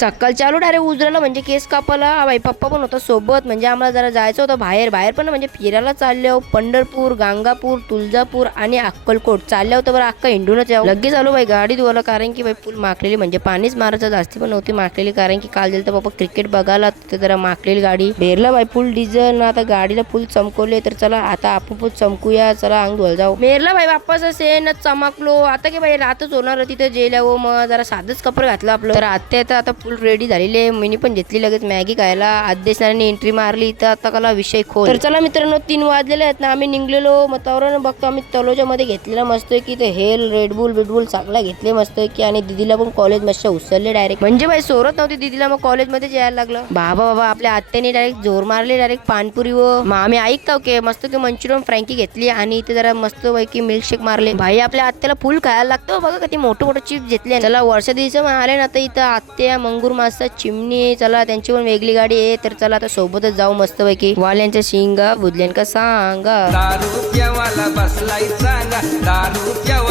सकाळ चालू डायरेक्ट उजराला म्हणजे केस कापाला बाई पप्पा पण होता सोबत. म्हणजे आम्हाला जरा जायचं होतं बाहेर बाहेर पण म्हणजे फिरायला चाललो. पंढरपूर, गांगापूर, तुळजापूर आणि अक्कलकोट चाललं होतं. बरं अक्का हिंडूनच यावं. लगेच आलो बाई गाडी धुवायला, कारण की बाई फुल माखलेली म्हणजे पाणीच मारायचं जास्ती पण नव्हती माखलेली, कारण की काल गेलं तर पप्पा क्रिकेट बघायला तिथे जरा माखलेली गाडी भेरला बाई फुल डिझेल. आता गाडीला फुल चमकवले तर चला आता आपण पण चमकूया. चला अंग धुवायला जाऊ. मेरला बाई बाप्पाचं सेन चमकलो. आता की बाई रातच होणार तिथे जेल्यावर मग जरा साधच कपडे घातलं आपलं. तर आता फुल रेडी झालेली आहे. मिनी पण घेतली लगेच मॅगी खायला. आदेशाने एंट्री मारली तर आता कला विषय खोल. तर चला मित्रांनो 3 वाजलेले आहेत ना, आम्ही निघलेलो. मग तवरण बघतो आम्ही तलोच्या मध्ये घेतलेला मस्त की ते हेल रेडबुल बिडबुल चांगला घेतले मस्त की. आणि दीदीला पण कॉलेज मस्त उचलले डायरेक्ट. म्हणजे बाई सोरत नव्हती दीदीला, मग कॉलेज मध्ये यायला लागलं. बाबा आपल्या आत्याने डायरेक्ट जोर मारले डायरेक्ट पानपुरी व मग आम्ही ऐकतो की मस्त की मंचुरियन फ्रँकी घेतली आणि इथे जरा मस्त पैकी मिल्कशेक मारले. भाई आपल्या आत्याला फुल खायला लागतं बघा, किती मोठे मोठे चिप्स घेतले. चला वर्षा दिवस आले ना, तर इथं आत्या मंगूर मासा चिमणी चला त्यांची पण वेगळी गाडी आहे. तर चला आता सोबतच जाऊ मस्त पैकी. वाल्यांच्या शिंगा बुदल्यांका सांगा,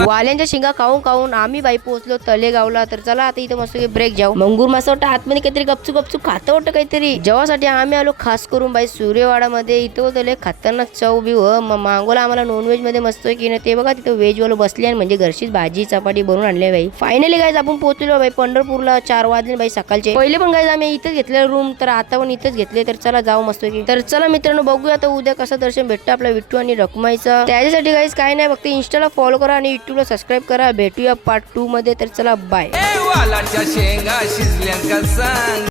वाल्यांच्या शिंगा खाऊन आम्ही बाई पोहोचलो तलेगावला. तर चला आता इथं मस्त ब्रेक जाऊ. मंगूर मासा वाटतं आतमध्ये काहीतरी गपचू खातं वाटतं काहीतरी. जेव्हासाठी आम्ही आलो खास करून बाई सूर्यवाडामध्ये. इथं होतं खतरनाक चव बी मागवला आम्हाला नॉनव्हेज मध्ये मस्त की ना. ते बघा तिथं व्हेज वाला बसले आणि म्हणजे घरचीच भाजी चपाती बनवून आणले बाई. फायनली गाईज आपण पोहोचलो बाई पंढरपूरला. 4 वाजले बाई सकाळचे. पहिले पण गाईज आम्ही इथं घेतले रूम, तर आता पण इथंच घेतले. तर चला जाऊ मस्त की. तर चला मित्रांनो बघूया आता उद्या कसं दर्शन भेटतं आपला विठ्ठू आणि रखुमाईचं. त्याच्यासाठी गाईज काय नाही, फक्त इंस्टाला फॉलो करा आणि युट्यूबला सबस्क्राईब करा. भेटूया पार्ट 2 मध्ये. तर चला बाय.